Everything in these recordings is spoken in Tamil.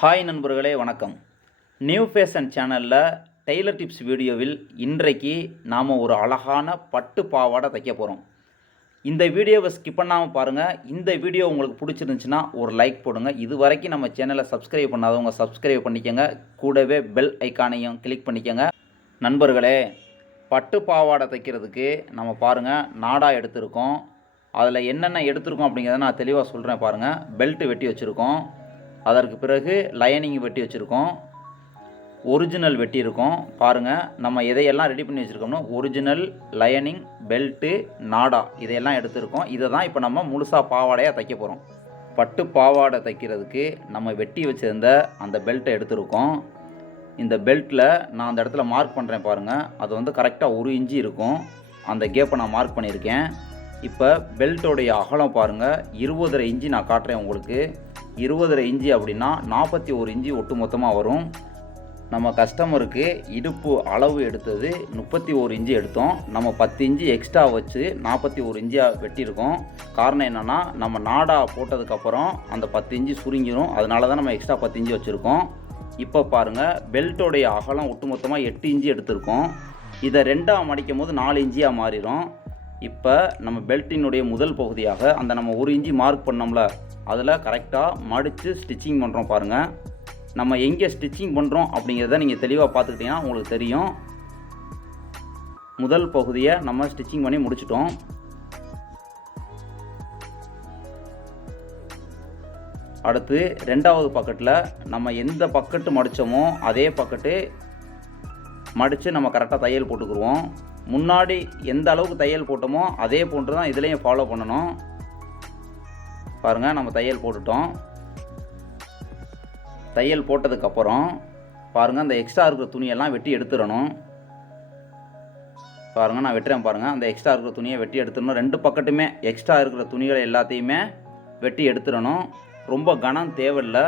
ஹாய் நண்பர்களே வணக்கம். நியூ ஃபேஷன் சேனலில் டெய்லர் டிப்ஸ் வீடியோவில் இன்றைக்கு நாம் ஒரு அழகான பட்டு பாவாடை தைக்க போகிறோம் இந்த வீடியோவை ஸ்கிப் பண்ணாமல் பாருங்கள் இந்த வீடியோ உங்களுக்கு பிடிச்சிருந்துச்சுன்னா ஒரு லைக் போடுங்க. இது வரைக்கும் நம்ம சேனலை சப்ஸ்கிரைப் பண்ணாதவங்க சப்ஸ்கிரைப் பண்ணிக்கோங்க. கூடவே பெல் ஐக்கானையும் கிளிக் பண்ணிக்கோங்க. நண்பர்களே பட்டு பாவாடை தைக்கிறதுக்கு நம்ம பாருங்கள் நாடா எடுத்திருக்கோம். அதில் என்னென்ன எடுத்திருக்கோம் அப்படிங்கிறத நான் தெளிவாக சொல்கிறேன் பாருங்கள் பெல்ட் வெட்டி வச்சுருக்கோம். அதற்கு பிறகு லைனிங் வெட்டி வச்சுருக்கோம். ஒரிஜினல் வெட்டியிருக்கோம் பாருங்கள் நம்ம எதையெல்லாம் ரெடி பண்ணி வச்சுருக்கோம்னா ஒரிஜினல் லைனிங் பெல்ட்டு நாடா இதையெல்லாம் எடுத்துருக்கோம். இதை தான் இப்போ நம்ம முழுசாக பாவாடையாக தைக்க போகிறோம் பட்டு பாவாடை தைக்கிறதுக்கு நம்ம வெட்டி வச்சுருந்த அந்த பெல்ட்டை எடுத்திருக்கோம். இந்த பெல்ட்டில் நான் அந்த இடத்துல மார்க் பண்ணுறேன் பாருங்கள் அது வந்து கரெக்டாக ஒரு இன்ச்சு இருக்கும். அந்த கேப்பை நான் மார்க் பண்ணியிருக்கேன். இப்போ பெல்ட்டோடைய அகலம் பாருங்கள் இருபதரை இன்ச்சு நான் காட்டுறேன் உங்களுக்கு. இருபதரை இன்ச்சு அப்படின்னா நாற்பத்தி ஒரு இன்ச்சு ஒட்டு மொத்தமாக வரும். நம்ம கஸ்டமருக்கு இடுப்பு அளவு எடுத்தது முப்பத்தி ஒரு இன்ச்சு எடுத்தோம். நம்ம பத்து இன்ச்சு எக்ஸ்ட்ரா வச்சு நாற்பத்தி ஒரு இஞ்சியாக வெட்டியிருக்கோம். காரணம் என்னென்னா நம்ம நாடா போட்டதுக்கப்புறம் அந்த பத்து இன்ச்சு சுருங்கிடும் அதனால தான் நம்ம எக்ஸ்ட்ரா பத்து இன்ச்சு வச்சுருக்கோம். இப்போ பாருங்கள் பெல்ட்டோடைய அகலம் ஒட்டுமொத்தமாக எட்டு இன்ச்சு எடுத்திருக்கோம். இதை ரெண்டாக மடிக்கும் போது நாலு இன்ச்சியாக மாறிடும் இப்போ நம்ம பெல்ட்டினுடைய முதல் பகுதியாக அந்த நம்ம ஒரு இன்ச்சி மார்க் பண்ணோம்ல அதில் கரெக்டாக மடித்து ஸ்டிச்சிங் பண்ணுறோம் பாருங்கள் நம்ம எங்கே ஸ்டிச்சிங் பண்ணுறோம் அப்படிங்கிறத நீங்கள் தெளிவாக பார்த்துக்கிட்டிங்கன்னா உங்களுக்கு தெரியும். முதல் பகுதியை நம்ம ஸ்டிச்சிங் பண்ணி முடிச்சிட்டோம். அடுத்து ரெண்டாவது பக்கெட்டில் நம்ம எந்த பக்கெட்டு மடித்தோமோ அதே பக்கெட்டு மடித்து நம்ம கரெக்டாக தையல் போட்டுக்குருவோம். முன்னாடி எந்த அளவுக்கு தையல் போட்டோமோ அதே போன்று தான் இதுலேயும் ஃபாலோ பண்ணணும். பாருங்கள் நம்ம தையல் போட்டுட்டோம். தையல் போட்டதுக்கப்புறம் பாருங்கள் அந்த எக்ஸ்ட்ரா இருக்கிற துணியெல்லாம் வெட்டி எடுத்துடணும். பாருங்கள் நான் வெட்டுறேன் பாருங்கள் அந்த எக்ஸ்ட்ரா இருக்கிற துணியை வெட்டி எடுத்துடணும். ரெண்டு பக்கத்துமே எக்ஸ்ட்ரா இருக்கிற துணிகளை எல்லாத்தையுமே வெட்டி எடுத்துடணும். ரொம்ப கனம் தேவையில்லை.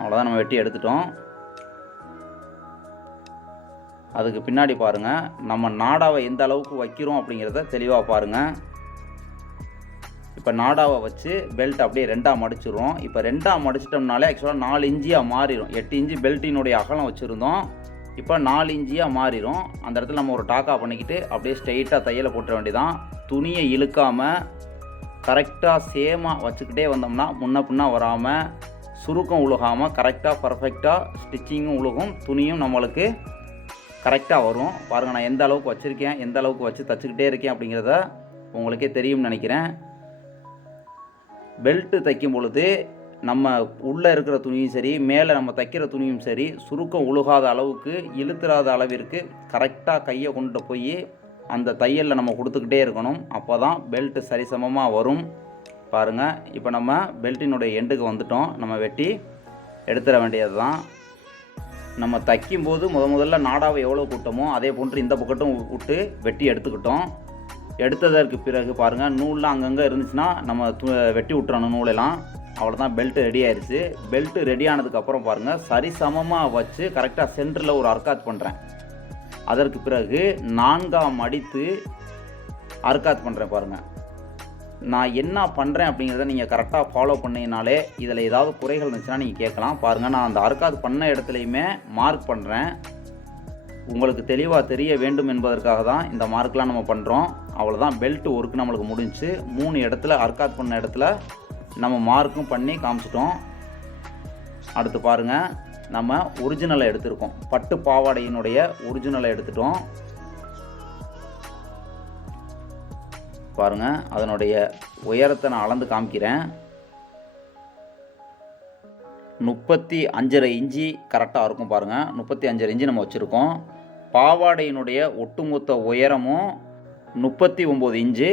அவ்வளோதான் நம்ம வெட்டி எடுத்துட்டோம். அதுக்கு பின்னாடி பாருங்கள் நம்ம நாடாவை எந்த அளவுக்கு வைக்கிறோம் அப்படிங்கிறத தெளிவாக பாருங்கள் இப்போ நாடாவை வச்சு பெல்ட் அப்படியே ரெண்டாக மடிச்சிடுறோம். இப்போ ரெண்டாக மடிச்சிட்டோம்னாலே ஆக்சுவலாக நாலு இன்ச்சியாக மாறிடும் எட்டு இன்ச்சு பெல்ட்டினுடைய அகலம் வச்சுருந்தோம். இப்போ நாலு இன்ச்சியாக மாறிடும் அந்த இடத்துல நம்ம ஒரு டாக்கா பண்ணிக்கிட்டு அப்படியே ஸ்ட்ரைட்டாக தையலை போட்டுற வேண்டியதான் துணியை இழுக்காமல் கரெக்டாக சேமாக வச்சுக்கிட்டே வந்தோம்னா முன்ன பின்னா வராமல் சுருக்கம் உழுகாமல் கரெக்டாக பர்ஃபெக்டாக ஸ்டிச்சிங்கும் உழுகும். துணியும் நம்மளுக்கு கரெக்டாக வரும். பாருங்கள் நான் எந்த அளவுக்கு வச்சுருக்கேன் எந்த அளவுக்கு வச்சு தச்சுக்கிட்டே இருக்கேன் அப்படிங்கிறத உங்களுக்கே தெரியும்னு நினைக்கிறேன். பெல்ட்டு தைக்கும் பொழுது நம்ம உள்ளே இருக்கிற துணியும் சரி மேலே நம்ம தைக்கிற துணியும் சரி சுருக்கம் உழுகாத அளவுக்கு இழுத்துறாத அளவிற்கு கரெக்டாக கையை கொண்டு போய் அந்த தையலில் நம்ம கொடுத்துக்கிட்டே இருக்கணும். அப்போ தான் பெல்ட்டு சரிசமமாக வரும். பாருங்கள் இப்போ நம்ம பெல்ட்டினுடைய எண்டுக்கு வந்துட்டோம். நம்ம வெட்டி எடுத்துட வேண்டியது தான் நம்ம தைக்கும் போது முத முதல்ல நாடாவை எவ்வளோ கூட்டமோ அதே போன்று இந்த பக்கட்டும் விட்டு வெட்டி எடுத்துக்கிட்டோம். எடுத்ததற்கு பிறகு பாருங்கள் நூல்லாம் அங்கங்கே இருந்துச்சுன்னா நம்ம து வெட்டி விட்டுறணும் நூலெல்லாம். அவ்வளோதான் பெல்ட்டு ரெடி ஆயிடுச்சு பெல்ட்டு ரெடி ஆனதுக்கப்புறம் பாருங்கள் சரிசமமாக வச்சு கரெக்டாக சென்டரில் ஒரு அர்க்காத் பண்ணுறேன் அதற்கு பிறகு நான்காம் அடித்து அர்க்காத் பண்ணுறேன் பாருங்கள் நான் என்ன பண்ணுறேன் அப்படிங்கிறத நீங்கள் கரெக்டாக ஃபாலோ பண்ணீங்கனாலே இதில் ஏதாவது குறைகள் இருந்துச்சுன்னா நீங்கள் கேட்கலாம். பாருங்கள் நான் அந்த அறுக்காது பண்ண இடத்துலையுமே மார்க் பண்ணுறேன் உங்களுக்கு தெளிவாக தெரிய வேண்டும் என்பதற்காக தான் இந்த மார்க்லாம் நம்ம பண்ணுறோம் அவ்வளோதான் பெல்ட் ஒர்க் நம்மளுக்கு முடிஞ்சு மூணு இடத்துல அர்க்காத் பண்ண இடத்துல நம்ம மார்க்கும் பண்ணி காமிச்சிட்டோம். அடுத்து பாருங்கள் நம்ம ஒரிஜினலை எடுத்திருக்கோம். பட்டு பாவாடையினுடைய ஒரிஜினலை எடுத்துட்டோம். பாருங்கள் அதனுடைய உயரத்தை நான் அளந்து காமிக்கிறேன். முப்பத்தி அஞ்சரை இஞ்சி கரெக்டாக இருக்கும் பாருங்கள் முப்பத்தி அஞ்சரை இஞ்சி நம்ம வச்சுருக்கோம். பாவாடையினுடைய ஒட்டுமொத்த உயரமும் முப்பத்தி ஒம்பது இன்ச்சு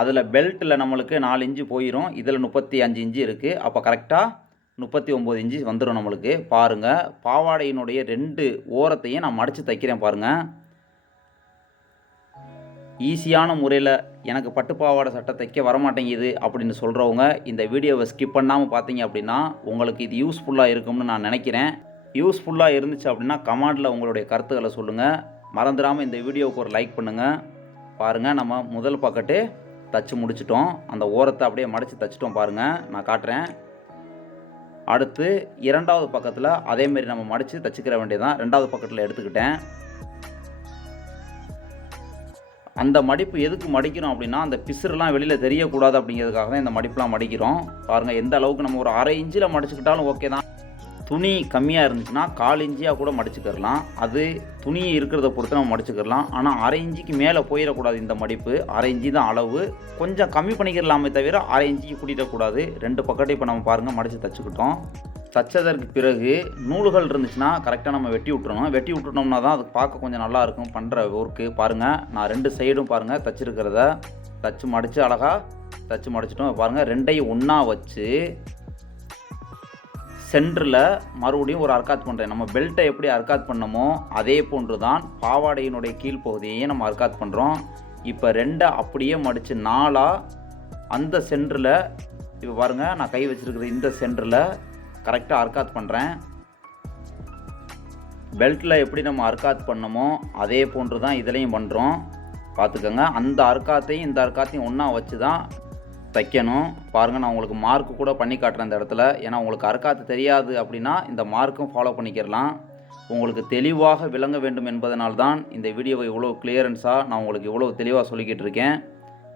அதில் பெல்ட்டில் நம்மளுக்கு நாலு இன்ச்சு போயிடும் இதில் முப்பத்தி அஞ்சு இன்ச்சு இருக்குது அப்போ கரெக்டாக முப்பத்தி ஒம்பது இன்ச்சு வந்துடும் நம்மளுக்கு. பாருங்கள் பாவாடையினுடைய ரெண்டு ஓரத்தையும் நான் மடித்து தைக்கிறேன் பாருங்கள் ஈஸியான முறையில் எனக்கு பட்டு பாவாடை சட்டை தைக்க வரமாட்டேங்குது அப்படின்னு சொல்கிறவங்க இந்த வீடியோவை ஸ்கிப் பண்ணாமல் பார்த்தீங்க அப்படின்னா உங்களுக்கு இது யூஸ்ஃபுல்லாக இருக்கும்னு நான் நினைக்கிறேன். யூஸ்ஃபுல்லாக இருந்துச்சு அப்படின்னா கமெண்டில் உங்களுடைய கருத்துக்களை சொல்லுங்கள் மறந்துடாமல் இந்த வீடியோவுக்கு ஒரு லைக் பண்ணுங்கள் பாருங்கள் நம்ம முதல் பக்கெட்டு தச்சு முடிச்சிட்டோம். அந்த ஓரத்தை அப்படியே மடித்து தச்சிட்டோம் பாருங்கள் நான் காட்டுறேன். அடுத்து இரண்டாவது பக்கத்தில் அதேமாரி நம்ம மடித்து தச்சுக்கிற வேண்டியதான் ரெண்டாவது பக்கத்தில் எடுத்துக்கிட்டேன். அந்த மடிப்பு எதுக்கு மடிக்கிறோம் அப்படின்னா அந்த பிசுறுலாம் வெளியில் தெரியக்கூடாது அப்படிங்கிறதுக்காக தான் இந்த மடிப்புலாம் மடிக்கிறோம். பாருங்கள் எந்த அளவுக்கு நம்ம ஒரு அரை இன்ச்சில் மடிச்சுக்கிட்டாலும் ஓகே தான். துணி கம்மியாக இருந்துச்சுன்னா கால் இஞ்சியாக கூட மடிச்சுக்கிறலாம் அது துணி இருக்கிறத பொறுத்து நம்ம மடிச்சுக்கிறலாம் ஆனால் அரை இஞ்சிக்கு மேலே போயிடக்கூடாது இந்த மடிப்பு. அரை இஞ்சி தான் அளவு. கொஞ்சம் கம்மி பண்ணிக்கிறலாமே தவிர அரை இஞ்சிக்கு கூட்டிடக்கூடாது. ரெண்டு பக்கத்தையும் இப்போ நம்ம பாருங்கள் மடித்து தச்சுக்கிட்டோம். தச்சதற்கு பிறகு நூல்கள் இருந்துச்சுன்னா கரெக்டாக நம்ம வெட்டி விட்டுறணும். வெட்டி விட்டுட்டோம்னா தான் அது பார்க்க கொஞ்சம் நல்லா இருக்கும். பண்ணுற ஒர்க்கு பாருங்கள் நான் ரெண்டு சைடும் பாருங்கள் தச்சிருக்கிறத தச்சு மடித்து அழகாக தச்சு மடிச்சிட்டோம். பாருங்கள் ரெண்டையும் ஒன்றா வச்சு சென்டரில் மறுபடியும் ஒரு அர்க்காத் பண்ணுறேன் நம்ம பெல்ட்டை எப்படி அர்க்காத் பண்ணமோ அதே போன்று தான் பாவாடையினுடைய கீழ்ப்பகுதியையும் நம்ம அர்க்காத் பண்ணுறோம் இப்போ ரெண்டை அப்படியே மடித்து நாளாக அந்த சென்டரில் இப்போ பாருங்கள் நான் கை வச்சுருக்கிற இந்த சென்டரில் கரெக்டாக அர்க்காத் பண்ணுறேன் பெல்ட்டில் எப்படி நம்ம அர்க்காத் பண்ணமோ அதே போன்று தான் இதுலேயும் பண்ணுறோம் பார்த்துக்கோங்க அந்த அர்க்காத்தையும் இந்த அர்க்காத்தையும் ஒன்றா வச்சு தான் தைக்கணும். பாருங்கள் நான் உங்களுக்கு மார்க் கூட பண்ணி காட்டுறேன் இந்த இடத்துல. ஏன்னா உங்களுக்கு அர்க்காத்து தெரியாது அப்படின்னா இந்த மார்க்கும் ஃபாலோ பண்ணிக்கிறலாம். உங்களுக்கு தெளிவாக விளங்க வேண்டும் என்பதனால்தான் இந்த வீடியோவை இவ்வளோ கிளியரன்ஸாக நான் உங்களுக்கு இவ்வளோ தெளிவாக சொல்லிக்கிட்டு இருக்கேன்.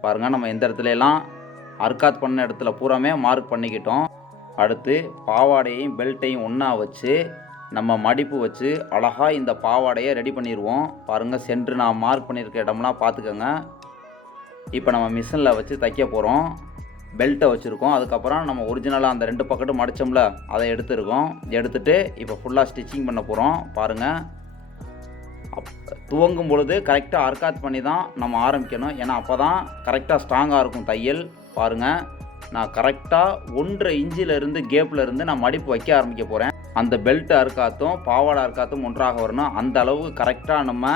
பாருங்கள் நம்ம எந்த இடத்துலலாம் எல்லாம் அர்க்காத் பண்ண இடத்துல பூராமே மார்க் பண்ணிக்கிட்டோம். அடுத்து பாவாடையையும் பெல்ட்டையும் ஒன்றா வச்சு நம்ம மடிப்பு வச்சு அழகாக இந்த பாவாடையை ரெடி பண்ணிடுவோம் பாருங்கள் சென்று நான் மார்க் பண்ணியிருக்க இடம்லாம் பார்த்துக்கோங்க. இப்போ நம்ம மிஷினில் வச்சு தைக்க போகிறோம் பெல்ட்டை வச்சுருக்கோம். அதுக்கப்புறம் நம்ம ஒரிஜினலாக அந்த ரெண்டு பக்கெட்டும் மடித்தோம்ல அதை எடுத்துருக்கோம். எடுத்துகிட்டு இப்போ ஃபுல்லாக ஸ்டிச்சிங் பண்ண போகிறோம் பாருங்கள் அப் துவங்கும் பொழுது கரெக்டாக அர்க்காத் பண்ணி தான் நம்ம ஆரம்பிக்கணும். ஏன்னா அப்போ தான் கரெக்டாக ஸ்ட்ராங்காக இருக்கும் தையல். பாருங்கள் நான் கரெக்டாக ஒன்றரை இன்ச்சிலேருந்து கேப்பில் இருந்து நான் மடிப்பு வைக்க ஆரம்பிக்க போகிறேன் அந்த பெல்ட் அறுக்காத்தும் பாவாடை அறுக்காத்தும் ஒன்றாக வரணும் அந்த அளவுக்கு கரெக்டாக நம்ம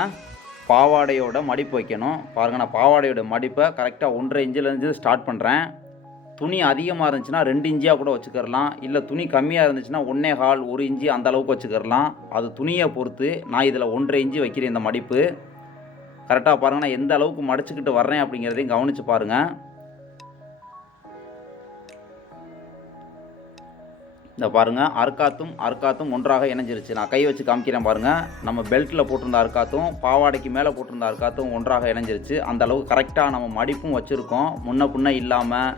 பாவாடையோட மடிப்பு வைக்கணும். பாருங்கள் நான் பாவாடையோட மடிப்பை கரெக்டாக ஒன்றரை இன்ச்சிலேருந்து ஸ்டார்ட் பண்ணுறேன் துணி அதிகமாக இருந்துச்சுன்னா ரெண்டு இன்ச்சியாக கூட வச்சுக்கிறலாம். இல்லை துணி கம்மியாக இருந்துச்சுன்னா ஒன்றே கால் ஒரு இன்ச்சி அந்த அளவுக்கு வச்சுக்கிறலாம். அது துணியை பொறுத்து நான் இதில் ஒன்றரை இஞ்சி வைக்கிறேன் இந்த மடிப்பு. கரெக்டாக பாருங்கள் நான் எந்த அளவுக்கு மடிச்சுக்கிட்டு வர்றேன் அப்படிங்கிறதையும் கவனித்து பாருங்கள் இந்த பாருங்கள் அர்க்காத்தும் அர்க்காத்தும் ஒன்றாக இணைஞ்சிருச்சு. நான் கை வச்சு காமிக்கிறேன் பாருங்கள் நம்ம பெல்ட்டில் போட்டிருந்த அர்க்காத்தும் பாவாடைக்கு மேலே போட்டிருந்த அர்க்காத்தும் ஒன்றாக இணைஞ்சிருச்சு. அந்த அளவுக்கு கரெக்டாக நம்ம மடிப்பும் வச்சுருக்கோம். முன்ன பின்ன இல்லாமல்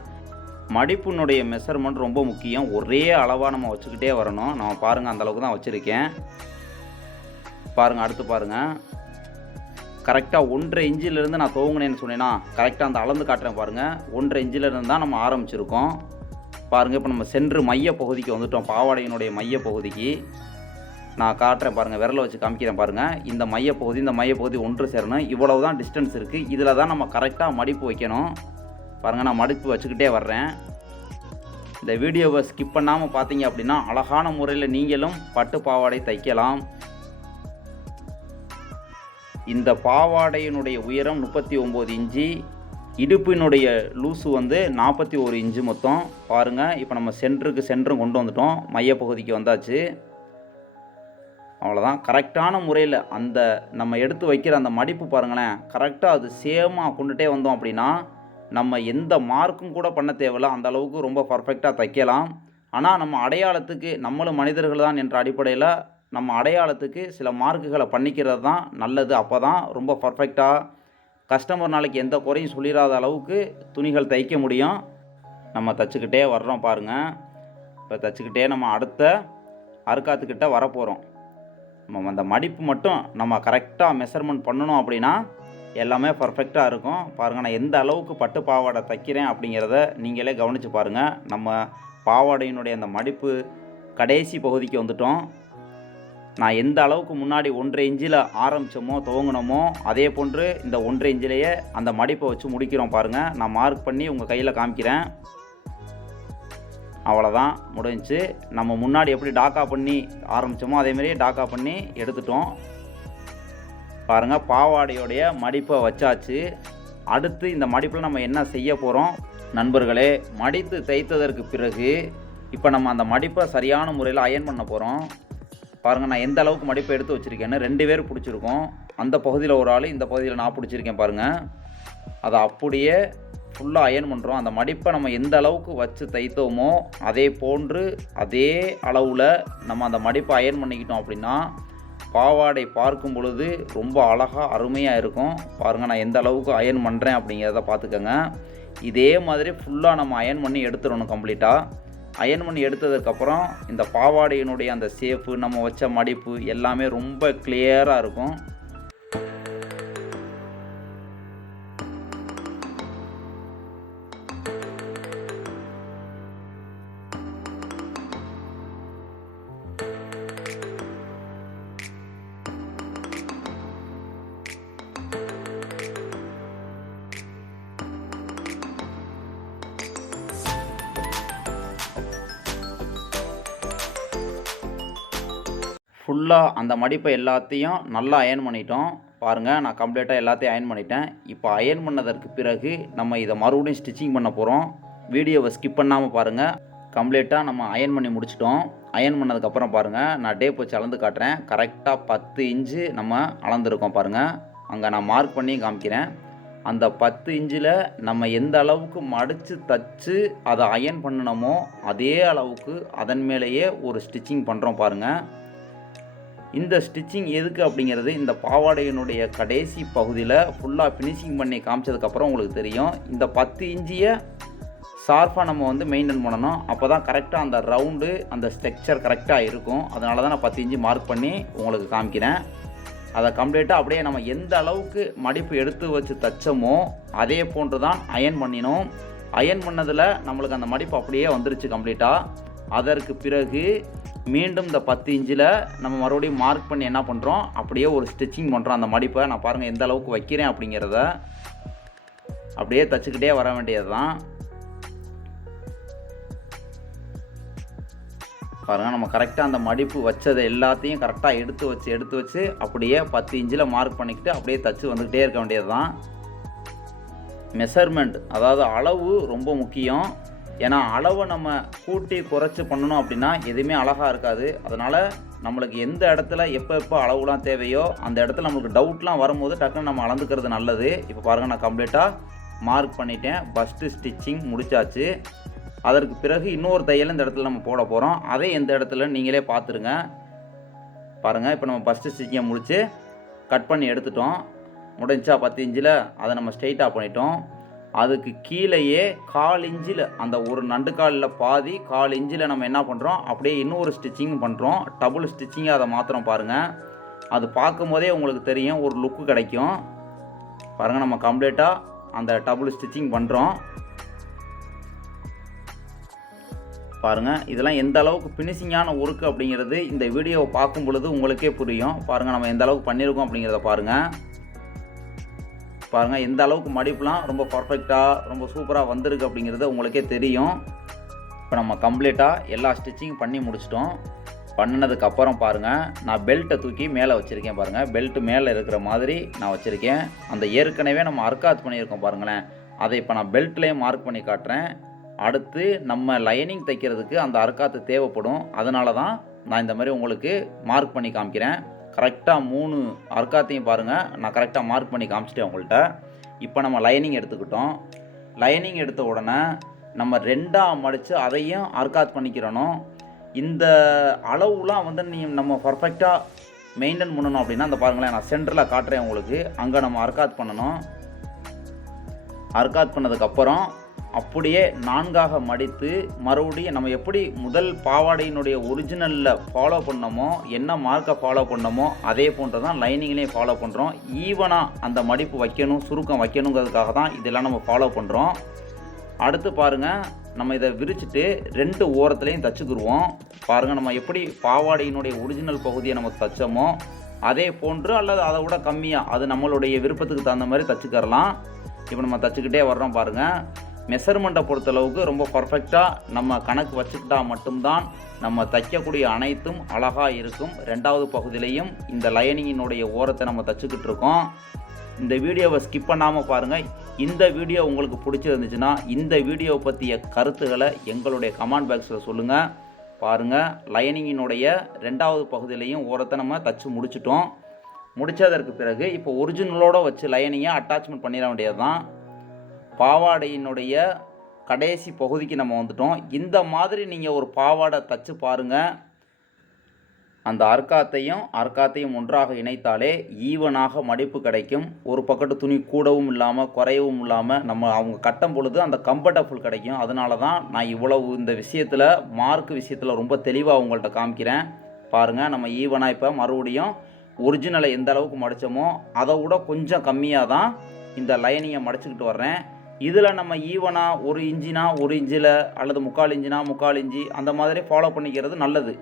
மடிப்புனுடைய மெஷர்மெண்ட் ரொம்ப முக்கியம். ஒரே அளவாக நம்ம வச்சுக்கிட்டே வரணும். நம்ம பாருங்கள் அந்த அளவுக்கு தான் வச்சுருக்கேன். பாருங்கள் அடுத்து பாருங்கள் கரெக்டாக ஒன்றரை இன்ச்சிலேருந்து நான் துவங்கினேன்னு சொன்னேன்னா கரெக்டாக அந்த அளந்து காட்டுறேன் பாருங்கள் ஒன்றரை இன்ச்சிலேருந்து தான் நம்ம ஆரம்பிச்சிருக்கோம். பாருங்கள் இப்போ நம்ம சென்று மைய பகுதிக்கு வந்துட்டோம். பாவாடையினுடைய மைய பகுதிக்கு. நான் காட்டுறேன் பாருங்கள் விரலை வச்சு காமிக்கிறேன் பாருங்கள் இந்த மையப்பகுதி பகுதி இந்த மையப்பகுதி பகுதி ஒன்று சேரணும். இவ்வளவு தான் டிஸ்டன்ஸ் இருக்குது இதில் தான் நம்ம கரெக்டாக மடிப்பு வைக்கணும். பாருங்கள் நான் மடிப்பு வச்சுக்கிட்டே வர்றேன். இந்த வீடியோவை ஸ்கிப் பண்ணாமல் பார்த்தீங்க அப்படின்னா அழகான முறையில் நீங்களும் பட்டு பாவாடை தைக்கலாம். இந்த பாவாடையினுடைய உயரம் முப்பத்தி ஒம்பது இன்ச்சு. இடுப்பினுடைய லூஸு வந்து நாற்பத்தி ஒரு இன்ச்சு மொத்தம். பாருங்கள் இப்போ நம்ம சென்டருக்கு சென்டரும் கொண்டு வந்துட்டோம். மையப்பகுதிக்கு வந்தாச்சு. அவ்வளோதான் கரெக்டான முறையில் அந்த நம்ம எடுத்து வைக்கிற அந்த மடிப்பு பாருங்களேன். கரெக்டாக அது சேமாக கொண்டுட்டே வந்தோம் அப்படின்னா நம்ம எந்த மார்க்கும் கூட பண்ண தேவையில்ல. அந்த அளவுக்கு ரொம்ப பர்ஃபெக்டாக தைக்கலாம். ஆனால் நம்ம அடையாளத்துக்கு நம்மளும் மனிதர்கள் தான் என்ற அடிப்படையில் நம்ம அடையாளத்துக்கு சில மார்க்குகளை பண்ணிக்கிறது தான் நல்லது. அப்போ தான் ரொம்ப பர்ஃபெக்டாக கஸ்டமர் நாளைக்கு எந்த குறையும் சொல்லிடாத அளவுக்கு துணிகள் தைக்க முடியும். நம்ம தச்சுக்கிட்டே வர்றோம் பாருங்கள் இப்போ தச்சுக்கிட்டே நம்ம அடுத்த அறுக்காத்துக்கிட்ட வரப்போகிறோம் நம்ம அந்த மடிப்பு மட்டும் நம்ம கரெக்டாக மெஷர்மெண்ட் பண்ணணும் அப்படின்னா எல்லாமே பர்ஃபெக்டாக இருக்கும். பாருங்கள் நான் எந்த அளவுக்கு பட்டு பாவாடை தைக்கிறேன் அப்படிங்கிறத நீங்களே கவனித்து பாருங்கள் நம்ம பாவாடையினுடைய அந்த மடிப்பு கடைசி பகுதிக்கு வந்துட்டோம். நான் எந்த அளவுக்கு முன்னாடி ஒன்றரை இன்ச்சில் ஆரம்பித்தோமோ துவங்கினோமோ அதே போன்று இந்த ஒன்றரை இன்ச்சிலேயே அந்த மடிப்பை வச்சு முடிக்கிறோம் பாருங்கள் நான் மார்க் பண்ணி உங்கள் கையில் காமிக்கிறேன். அவ்வளோதான் முடிஞ்சு நம்ம முன்னாடி எப்படி டாக்கா பண்ணி ஆரம்பித்தோமோ அதேமாரி டாக்கா பண்ணி எடுத்துட்டோம். பாருங்கள் பாவாடையோடைய மடிப்பை வச்சாச்சு. அடுத்து இந்த மடிப்பில் நம்ம என்ன செய்ய போகிறோம் நண்பர்களே மடித்து தைத்ததற்கு பிறகு இப்போ நம்ம அந்த மடிப்பை சரியான முறையில் அயன் பண்ண போகிறோம் பாருங்கள் நான் எந்த அளவுக்கு மடிப்பை எடுத்து வச்சுருக்கேன்னு ரெண்டு பேர் பிடிச்சிருக்கோம். அந்த பகுதியில் ஒரு ஆள் இந்த பகுதியில் நான் பிடிச்சிருக்கேன் பாருங்கள் அதை அப்படியே ஃபுல்லாக அயன் பண்ணுறோம் அந்த மடிப்பை நம்ம எந்த அளவுக்கு வச்சு தைத்தோமோ அதே போன்று அதே அளவில் நம்ம அந்த மடிப்பை அயன் பண்ணிக்கிட்டோம் அப்படின்னா பாவாடை பார்க்கும் பொழுது ரொம்ப அழகாக அருமையாக இருக்கும். பாருங்கள் நான் எந்த அளவுக்கு அயன் பண்ணுறேன் அப்படிங்கிறத பார்த்துக்கோங்க. இதே மாதிரி ஃபுல்லாக நம்ம அயன் பண்ணி எடுத்துடணும் கம்ப்ளீட்டாக அயன் பண்ணி எடுத்ததுக்கப்புறம் இந்த பாவாடையினுடைய அந்த சேஃபு நம்ம வச்ச மடிப்பு எல்லாமே ரொம்ப கிளியராக இருக்கும். ஃபுல்லாக அந்த மடிப்பை எல்லாத்தையும் நல்லா அயன் பண்ணிட்டோம். பாருங்கள் நான் கம்ப்ளீட்டாக எல்லாத்தையும் அயன் பண்ணிட்டேன். இப்போ அயன் பண்ணதற்கு பிறகு நம்ம இதை மறுபடியும் ஸ்டிச்சிங் பண்ண போகிறோம் வீடியோவை ஸ்கிப் பண்ணாமல் பாருங்கள் கம்ப்ளீட்டாக நம்ம அயன் பண்ணி முடிச்சிட்டோம். அயன் பண்ணதுக்கப்புறம் பாருங்கள் நான் டேப் வச்சு அளந்து காட்டுறேன். கரெக்டாக பத்து இன்ச்சு நம்ம அளந்துருக்கோம் பாருங்கள் அங்கே நான் மார்க் பண்ணி காமிக்கிறேன். அந்த பத்து இன்ச்சில் நம்ம எந்த அளவுக்கு மடித்து தச்சு அதை அயன் பண்ணினோமோ அதே அளவுக்கு அதன் மேலேயே ஒரு ஸ்டிச்சிங் பண்ணுறோம் பாருங்கள் இந்த ஸ்டிச்சிங் எதுக்கு அப்படிங்கிறது இந்த பாவாடையினுடைய கடைசி பகுதியில் ஃபுல்லாக ஃபினிஷிங் பண்ணி காமிச்சதுக்கப்புறம் உங்களுக்கு தெரியும். இந்த பத்து இன்ச்சியை ஷார்ப்பாக நம்ம வந்து மெயின்டைன் பண்ணணும். அப்போ தான் கரெக்டாக அந்த ரவுண்டு அந்த ஸ்ட்ரக்சர் கரெக்டாக இருக்கும். அதனால தான் நான் பத்து இன்ச்சு மார்க் பண்ணி உங்களுக்கு காமிக்கிறேன். அதை கம்ப்ளீட்டாக அப்படியே நம்ம எந்த அளவுக்கு மடிப்பு எடுத்து வச்சு தைச்சோமோ அதே போன்று தான் அயன் பண்ணினோம். அயன் பண்ணதில் நம்மளுக்கு அந்த மடிப்பு அப்படியே வந்துருச்சு கம்ப்ளீட்டாக அதற்கு பிறகு மீண்டும் இந்த பத்து இன்ச்சில் நம்ம மறுபடியும் மார்க் பண்ணி என்ன பண்ணுறோம் அப்படியே ஒரு ஸ்டிச்சிங் பண்ணுறோம் அந்த மடிப்பை நான் பாருங்கள் எந்த அளவுக்கு வைக்கிறேன் அப்படிங்கிறத. அப்படியே தச்சுக்கிட்டே வர வேண்டியது தான் பாருங்கள் நம்ம கரெக்டாக அந்த மடிப்பு வச்சதை எல்லாத்தையும் கரெக்டாக எடுத்து வச்சு எடுத்து வச்சு அப்படியே பத்து இன்ச்சில் மார்க் பண்ணிக்கிட்டு அப்படியே தச்சு வந்துக்கிட்டே இருக்க வேண்டியது தான் மெஷர்மெண்ட் அதாவது அளவு ரொம்ப முக்கியம். ஏன்னா அளவை நம்ம கூட்டி குறைச்சி பண்ணணும் அப்படின்னா எதுவுமே அழகாக இருக்காது. அதனால் நம்மளுக்கு எந்த இடத்துல எப்போ எப்போ அளவுலாம் தேவையோ அந்த இடத்துல நம்மளுக்கு டவுட்லாம் வரும்போது டக்குன்னு நம்ம அளந்துக்கிறது நல்லது. இப்போ பாருங்கள் நான் கம்ப்ளீட்டாக மார்க் பண்ணிட்டேன். ஃபஸ்ட்டு ஸ்டிச்சிங் முடிச்சாச்சு. அதற்கு பிறகு இன்னொரு தையல் இந்த இடத்துல நம்ம போட போகிறோம் அதே எந்த இடத்துல நீங்களே பார்த்துருங்க. பாருங்கள் இப்போ நம்ம ஃபஸ்ட்டு ஸ்டிச்சிங்கை முடித்து கட் பண்ணி எடுத்துட்டோம். முடிஞ்சா பத்து இன்ச்சில் அதை நம்ம ஸ்ட்ரெயிட்டாக பண்ணிட்டோம். அதுக்கு கீழேயே கால் இஞ்சில் அந்த ஒரு நண்டுக்காலில் பாதி கால் இஞ்சில் நம்ம என்ன பண்ணுறோம் அப்படியே இன்னொரு ஸ்டிச்சிங் பண்ணுறோம் டபுள் ஸ்டிச்சிங்கை அதை மாத்திரம் பாருங்கள் அது பார்க்கும்போதே உங்களுக்கு தெரியும். ஒரு லுக்கு கிடைக்கும். பாருங்கள் நம்ம கம்ப்ளீட்டாக அந்த டபுள் ஸ்டிச்சிங் பண்ணுறோம் பாருங்கள் இதெல்லாம் எந்த அளவுக்கு ஃபினிஷிங்கான ஒர்க்கு அப்படிங்கிறது இந்த வீடியோவை பார்க்கும் பொழுது உங்களுக்கே புரியும். பாருங்கள் நம்ம எந்த அளவுக்கு பண்ணியிருக்கோம் அப்படிங்கிறத பாருங்கள் பாருங்கள் எந்த அளவுக்கு மடிப்புலாம் ரொம்ப பர்ஃபெக்டாக ரொம்ப சூப்பராக வந்திருக்கு அப்படிங்கிறது உங்களுக்கே தெரியும். இப்போ நம்ம கம்ப்ளீட்டாக எல்லா ஸ்டிச்சிங் பண்ணி முடிச்சிட்டோம். பண்ணினதுக்கு அப்புறம் பாருங்கள் நான் பெல்ட்டை தூக்கி மேலே வச்சுருக்கேன் பாருங்கள் பெல்ட் மேலே இருக்கிற மாதிரி நான் வச்சுருக்கேன். அந்த ஏற்கனவே நம்ம அர்க்காத் பண்ணியிருக்கோம் பாருங்களேன். அதை இப்போ நான் பெல்ட்லேயே மார்க் பண்ணி காட்டுறேன். அடுத்து நம்ம லைனிங் தைக்கிறதுக்கு அந்த அர்க்காத்து தேவைப்படும். அதனால தான் நான் இந்த மாதிரி உங்களுக்கு மார்க் பண்ணி காமிக்கிறேன். கரெக்டாக மூணு அர்க்காத்தையும் பாருங்கள் நான் கரெக்டாக மார்க் பண்ணி காமிச்சிட்டேன் உங்கள்கிட்ட இப்போ நம்ம லைனிங் எடுத்துக்கிட்டோம். லைனிங் எடுத்த உடனே நம்ம ரெண்டாக மடித்து அதையும் அர்க்காத் பண்ணிக்கிறணும். இந்த அளவுலாம் வந்து நீ நம்ம பர்ஃபெக்டாக மெயின்டைன் பண்ணணும் அப்படின்னா அந்த பாருங்களேன் நான் சென்டரில் காட்டுறேன் உங்களுக்கு. அங்கே நம்ம அர்க்காத் பண்ணணும். அர்க்காத் பண்ணதுக்கப்புறம் அப்படியே நான்காக மடித்து மறுபடியும் நம்ம எப்படி முதல் பாவாடையினுடைய ஒரிஜினலில் ஃபாலோ பண்ணோமோ என்ன மார்க்கை ஃபாலோ பண்ணோமோ அதே போன்று தான் லைனிங்லேயும் ஃபாலோ பண்ணுறோம் ஈவனாக அந்த மடிப்பு வைக்கணும் சுருக்கம் வைக்கணுங்கிறதுக்காக தான் இதெல்லாம் நம்ம ஃபாலோ பண்ணுறோம் அடுத்து பாருங்கள் நம்ம இதை விரிச்சிட்டு ரெண்டு ஓரத்துலேயும் தச்சுக்கிருவோம். பாருங்கள் நம்ம எப்படி பாவாடையினுடைய ஒரிஜினல் பகுதியை நம்ம தைச்சோமோ அதே போன்று அல்லது அதை விட கம்மியாக அது நம்மளுடைய விருப்பத்துக்கு தகுந்த மாதிரி தச்சுக்கரலாம். இப்போ நம்ம தச்சுக்கிட்டே வர்றோம் பாருங்கள் மெஷர்மெண்ட்டை பொறுத்தளவுக்கு ரொம்ப பர்ஃபெக்டாக நம்ம கணக்கு வச்சுக்கிட்டா மட்டும்தான் நம்ம தைக்கக்கூடிய அனைத்தும் அழகாக இருக்கும். ரெண்டாவது பகுதியிலையும் இந்த லைனிங்கினுடைய ஓரத்தை நம்ம தச்சுக்கிட்டு இருக்கோம். இந்த வீடியோவை ஸ்கிப் பண்ணாமல் பாருங்கள் இந்த வீடியோ உங்களுக்கு பிடிச்சிருந்துச்சுன்னா இந்த வீடியோவை பற்றிய கருத்துக்களை எங்களுடைய கமெண்ட் பாக்ஸில் சொல்லுங்கள் பாருங்கள் லைனிங்கினுடைய ரெண்டாவது பகுதியிலையும் ஓரத்தை நம்ம தச்சு முடிச்சிட்டோம். முடித்ததற்கு பிறகு இப்போ ஒரிஜினலோடு வச்சு லைனிங்கை அட்டாச்மெண்ட் பண்ணிட வேண்டியது தான் பாவாடையினுடைய கடைசி பகுதிக்கு நம்ம வந்துட்டோம். இந்த மாதிரி நீங்கள் ஒரு பாவாடை தச்சு பாருங்கள் அந்த அர்க்காத்தையும் அர்க்காத்தையும் ஒன்றாக இணைத்தாலே ஈவனாக மடிப்பு கிடைக்கும். ஒரு பக்கத்து துணி கூடவும் இல்லாமல் குறையவும் இல்லாமல் நம்ம அவங்க கட்டும் பொழுது அந்த கம்ஃபர்டபுள் கிடைக்கும். அதனால தான் நான் இவ்வளவு இந்த விஷயத்தில் மார்க் விஷயத்தில் ரொம்ப தெளிவாக உங்கள்கிட்ட காமிக்கிறேன். பாருங்கள் நம்ம ஈவனாக இப்போ மறுபடியும் ஒரிஜினலை எந்த அளவுக்கு மடித்தோமோ அதை விட கொஞ்சம் கம்மியாக தான் இந்த லைனிங்கை மடிச்சுக்கிட்டு வர்றேன். இதில் நம்ம e ஈவனாக ஒரு இன்ச்சினா ஒரு இன்ச்சில் அல்லது முக்கால் இன்ச்சினா முக்கால் இன்ச்சி அந்த மாதிரி ஃபாலோ பண்ணிக்கிறது நல்லது.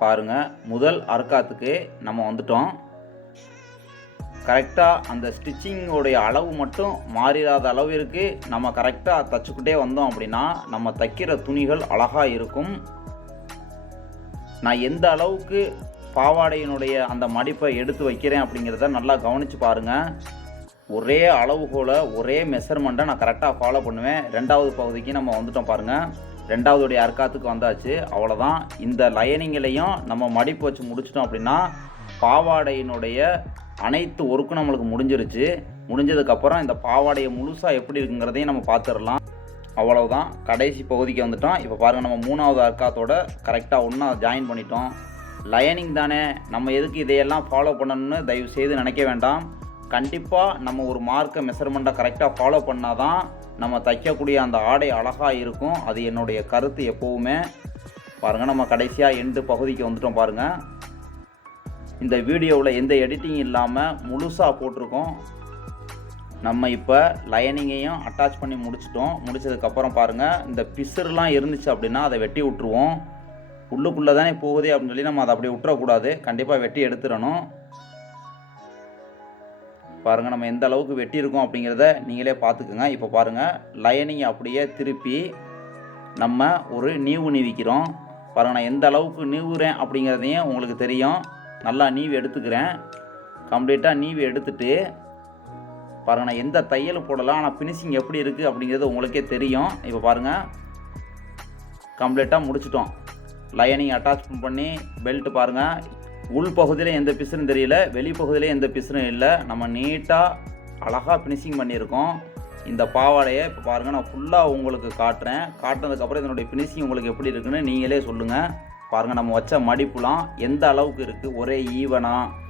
பாருங்கள் முதல் அர்க்காத்துக்கு நம்ம வந்துட்டோம். கரெக்டாக அந்த ஸ்டிச்சிங்கோடைய அளவு மட்டும் மாறிடாத அளவிற்கு நம்ம கரெக்டாக தச்சுக்கிட்டே வந்தோம் அப்படின்னா நம்ம தைக்கிற துணிகள் அழகாக இருக்கும். நான் எந்த அளவுக்கு பாவாடையினுடைய அந்த மடிப்பை எடுத்து வைக்கிறேன் அப்படிங்கிறத நல்லா கவனித்து பாருங்கள் ஒரே அளவுகோலை ஒரே மெஷர்மெண்ட்டை நான் கரெக்டாக ஃபாலோ பண்ணுவேன். ரெண்டாவது பகுதிக்கு நம்ம வந்துட்டோம் பாருங்கள் ரெண்டாவதுடைய அர்க்காத்துக்கு வந்தாச்சு. அவ்வளோதான் இந்த லயனிங்கிலையும் நம்ம மடிப்பு வச்சு முடிச்சிட்டோம் அப்படின்னா பாவாடையினுடைய அனைத்து ஒர்க்கும் நம்மளுக்கு முடிஞ்சிருச்சு. முடிஞ்சதுக்கப்புறம் இந்த பாவாடையை முழுசாக எப்படி இருக்குங்கிறதையும் நம்ம பார்த்துடலாம். அவ்வளவுதான். கடைசி பகுதிக்கு வந்துட்டோம். இப்போ பாருங்கள் நம்ம மூணாவது அர்க்காத்தோட கரெக்டாக ஒன்றா ஜாயின் பண்ணிட்டோம். லயனிங் தானே. நம்ம எதுக்கு இதையெல்லாம் ஃபாலோ பண்ணணும்னு தயவு செய்து நினைக்க வேண்டாம். கண்டிப்பாக நம்ம ஒரு மார்க்கை மெஷர்மெண்ட்டை கரெக்டாக ஃபாலோ பண்ணால் தான் நம்ம தைக்கக்கூடிய அந்த ஆடை அழகாக இருக்கும். அது என்னுடைய கருத்து எப்போவுமே. பாருங்கள் நம்ம கடைசியாக எண்டு பகுதிக்கு வந்துட்டோம் பாருங்கள் இந்த வீடியோவில் எந்த எடிட்டிங் இல்லாமல் முழுசாக போட்டிருக்கோம். நம்ம இப்போ லைனிங்கையும் அட்டாச் பண்ணி முடிச்சிட்டோம். முடிச்சதுக்கப்புறம் பாருங்கள் இந்த பிசுறுலாம் இருந்துச்சு அப்படின்னா அதை வெட்டி விட்ருவோம் உள்ளுக்குள்ளே தானே போகுதே அப்படின்னு சொல்லி நம்ம அதை அப்படியே விட்டுறக்கூடாது. கண்டிப்பாக வெட்டி எடுத்துடணும். பாருங்கள் நம்ம எந்த அளவுக்கு வெட்டியிருக்கோம் அப்படிங்கிறத நீங்களே பார்த்துக்குங்க. இப்போ பாருங்கள் லைனிங் அப்படியே திருப்பி நம்ம ஒரு நீவு நீவிக்கிறோம். பாருங்கள் நான் எந்த அளவுக்கு நீவுறேன் அப்படிங்கிறதையும் உங்களுக்கு தெரியும். நல்லா நீவி எடுத்துக்கிறேன். கம்ப்ளீட்டாக நீவி எடுத்துட்டு பாருங்கள் நான் எந்த தையல் போடலாம் ஆனால் ஃபினிஷிங் எப்படி இருக்குது அப்படிங்கிறது உங்களுக்கே தெரியும். இப்போ பாருங்கள் கம்ப்ளீட்டாக முடிச்சிட்டோம். லைனிங் அட்டாச் பண்ணி பெல்ட் பாருங்கள் உள் பகுதியில் எந்த பிசுறும் தெரியல வெளி எந்த பிசுறும் இல்லை. நம்ம நீட்டாக அழகாக ஃபினிஷிங் பண்ணியிருக்கோம். இந்த பாவாடையை இப்போ பாருங்கள் நான் ஃபுல்லாக உங்களுக்கு காட்டுறேன். காட்டினதுக்கப்புறம் இதனுடைய ஃபினிஷிங் உங்களுக்கு எப்படி இருக்குன்னு நீங்களே சொல்லுங்கள் பாருங்கள் நம்ம வச்ச மடிப்புலாம் எந்த அளவுக்கு இருக்குது ஒரே ஈவனாக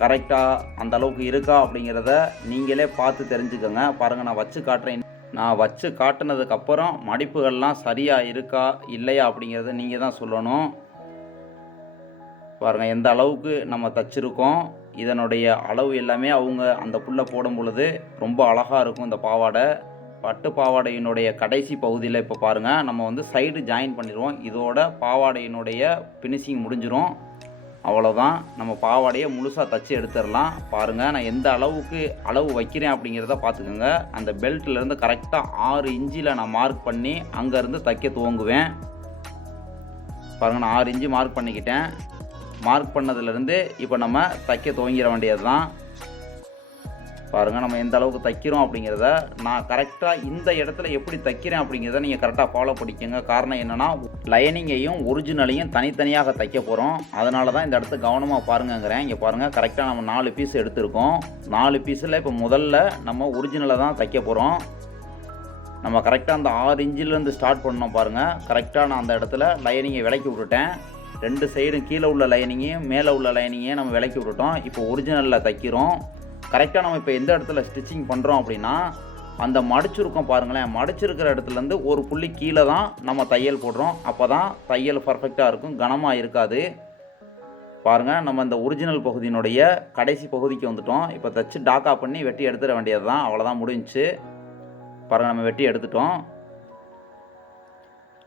கரெக்டாக அந்த அளவுக்கு இருக்கா அப்படிங்கிறத நீங்களே பார்த்து தெரிஞ்சுக்கோங்க. பாருங்கள் நான் வச்சு காட்டுறேன். நான் வச்சு காட்டினதுக்கப்புறம் மடிப்புகள்லாம் சரியாக இருக்கா இல்லையா அப்படிங்கிறத நீங்கள் தான் சொல்லணும். பாருங்கள் எந்த அளவுக்கு நம்ம தச்சிருக்கோம் இதனுடைய அளவு எல்லாமே அவங்க அந்த புல்லை போடும் பொழுது ரொம்ப அழகாக இருக்கும் இந்த பாவாடை. பட்டு பாவாடையினுடைய கடைசி பகுதியில் இப்போ பாருங்கள் நம்ம வந்து சைடு ஜாயின் பண்ணிடுவோம். இதோட பாவாடையினுடைய ஃபினிஷிங் முடிஞ்சிடும் அவ்வளோதான் நம்ம பாவாடையை முழுசாக தச்சு எடுத்துடலாம். பாருங்கள் நான் எந்த அளவுக்கு அளவு வைக்கிறேன் அப்படிங்கிறத பார்த்துக்கோங்க. அந்த பெல்ட்லேருந்து கரெக்டாக ஆறு இன்ச்சில் நான் மார்க் பண்ணி அங்கேருந்து தைக்க துவங்குவேன். பாருங்கள் நான் ஆறு இன்ச்சு மார்க் பண்ணிக்கிட்டேன். மார்க் பண்ணதுலேருந்து இப்போ நம்ம தைக்க துவங்கிட வேண்டியது தான் பாருங்கள் நம்ம எந்த அளவுக்கு தைக்கிறோம் அப்படிங்கிறத நான் கரெக்டாக இந்த இடத்துல எப்படி தைக்கிறேன் அப்படிங்கிறத நீங்கள் கரெக்டாக ஃபாலோ பண்ணிக்கோங்க. காரணம் என்னென்னா லைனிங்கையும் ஒரிஜினலையும் தனித்தனியாக தைக்க போகிறோம் அதனால தான் இந்த இடத்த கவனமாக பாருங்கங்கிறேன். இங்கே பாருங்கள் கரெக்டாக நம்ம நாலு பீஸ் எடுத்திருக்கோம். நாலு பீஸில் இப்போ முதல்ல நம்ம ஒரிஜினலை தான் தைக்க போகிறோம் நம்ம கரெக்டாக அந்த ஆறு இன்ச்சிலேருந்து ஸ்டார்ட் பண்ணோம் பாருங்கள் கரெக்டாக நான் அந்த இடத்துல லைனிங்கை விலக்கி விட்டுட்டேன். ரெண்டு சைடும் கீழே உள்ள லைனிங்கையும் மேலே உள்ள லைனிங்கையும் நம்ம விலக்கி விட்டுட்டோம். இப்போ ஒரிஜினலில் தைக்கிறோம். கரெக்டாக நம்ம இப்போ எந்த இடத்துல ஸ்டிச்சிங் பண்ணுறோம் அப்படின்னா அந்த மடிச்சிருக்கோம் பாருங்களேன். மடிச்சிருக்கிற இடத்துலேருந்து ஒரு புள்ளி கீழே தான் நம்ம தையல் போடுறோம். அப்போ தான் தையல் பர்ஃபெக்டாக இருக்கும். கனமாக இருக்காது. பாருங்கள் நம்ம இந்த ஒரிஜினல் பகுதியினுடைய கடைசி பகுதிக்கு வந்துட்டோம். இப்போ தைச்சு டாக்கா பண்ணி வெட்டி எடுத்துட வேண்டியது தான் அவ்வளோதான் முடிஞ்சுச்சு. பாருங்கள் நம்ம வெட்டி எடுத்துட்டோம்.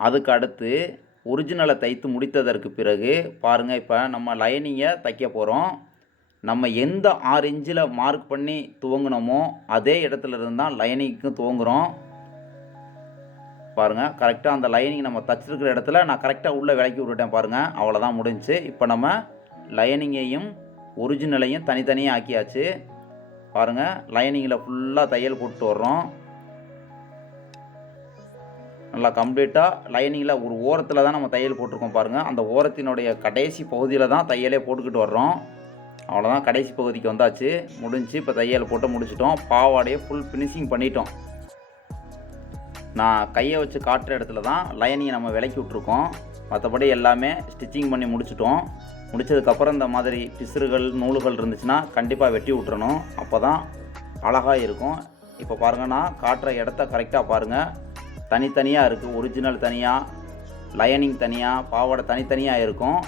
அதுக்கு அடுத்து ஒரிஜினலை தைத்து முடித்ததற்கு பிறகு பாருங்கள் இப்போ நம்ம லைனிங்கை தைக்க போகிறோம் நம்ம எந்த ஆறு இன்ச்சில் மார்க் பண்ணி துவங்கினோமோ அதே இடத்துல இருந்து தான் லைனிங்க்கும் துவங்குகிறோம் பாருங்கள் கரெக்டாக அந்த லைனிங் நம்ம தச்சிருக்கிற இடத்துல நான் கரெக்டாக உள்ளே விளக்கி விட்டுட்டேன் பாருங்கள் அவ்வளோதான் முடிஞ்சுச்சு இப்போ நம்ம லைனிங்கையும் ஒரிஜினலையும் தனித்தனியாக ஆக்கியாச்சு. பாருங்கள் லைனிங்கில் ஃபுல்லாக தையல் போட்டு வர்றோம். நல்லா கம்ப்ளீட்டாக லைனிங்கில் ஒரு ஓரத்தில் தான் நம்ம தையல் போட்டிருக்கோம் பாருங்கள் அந்த ஓரத்தினுடைய கடைசி பகுதியில் தான் தையலே போட்டுக்கிட்டு வர்றோம். அவ்வளோதான் கடைசி பகுதிக்கு வந்தாச்சு. முடிஞ்சு இப்போ தையல் போட்டு முடிச்சிட்டோம். பாவாடையை ஃபுல் ஃபினிஷிங் பண்ணிட்டோம். நான் கையை வச்சு காட்டுற இடத்துல தான் லைனிங்கை நம்ம விலக்கி விட்ருக்கோம் மற்றபடி எல்லாமே ஸ்டிச்சிங் பண்ணி முடிச்சிட்டோம். முடிச்சதுக்கப்புறம் இந்த மாதிரி பிசுறுகள் நூல்கள் இருந்துச்சுன்னா கண்டிப்பாக வெட்டி விட்டுறணும். அப்போ தான் அழகாக இருக்கும். இப்போ பாருங்கள் நான் காட்டுற இடத்த கரெக்டாக பாருங்கள் தனித்தனியாக இருக்குது ஒரிஜினல் தனியாக லயனிங் தனியாக பாவாடை தனித்தனியாக இருக்கும்.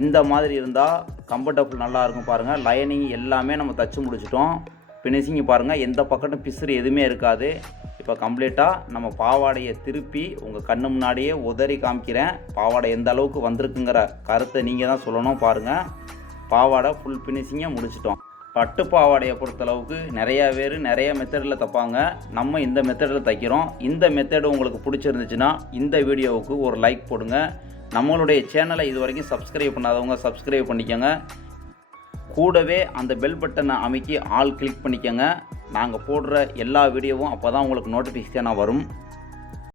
இந்த மாதிரி இருந்தால் கம்ஃபர்டபுள் நல்லா இருக்கும் பாருங்கள் லயனிங் எல்லாமே நம்ம தச்சு முடிச்சிட்டோம். ஃபினிஷிங் பாருங்கள் எந்த பக்கட்டும் பிசுறு எதுவுமே இருக்காது. இப்போ கம்ப்ளீட்டாக நம்ம பாவாடையை திருப்பி உங்கள் கண்ணு முன்னாடியே உதறி காமிக்கிறேன். பாவாடை எந்த அளவுக்கு வந்திருக்குங்கிற கருத்தை நீங்கள் தான் சொல்லணும் பாருங்கள் பாவாடை ஃபுல் ஃபினிஷிங்கை முடிச்சிட்டோம். கட்டுப்பாவாடையை பொறுத்தளவுக்கு நிறையா பேர் நிறைய மெத்தடில் தைப்பாங்க. நம்ம இந்த மெத்தடில் தைக்கிறோம். இந்த மெத்தடு உங்களுக்கு பிடிச்சிருந்துச்சுன்னா இந்த வீடியோவுக்கு ஒரு லைக் போடுங்க. நம்மளுடைய சேனலை இது வரைக்கும் சப்ஸ்கிரைப் பண்ணாதவங்க சப்ஸ்கிரைப் பண்ணிக்கோங்க. கூடவே அந்த பெல் பட்டனை அமைக்கி ஆல் கிளிக் பண்ணிக்கோங்க. நாங்கள் போடுற எல்லா வீடியோவும் அப்போ தான் உங்களுக்கு நோட்டிஃபிகேஷனாக வரும்.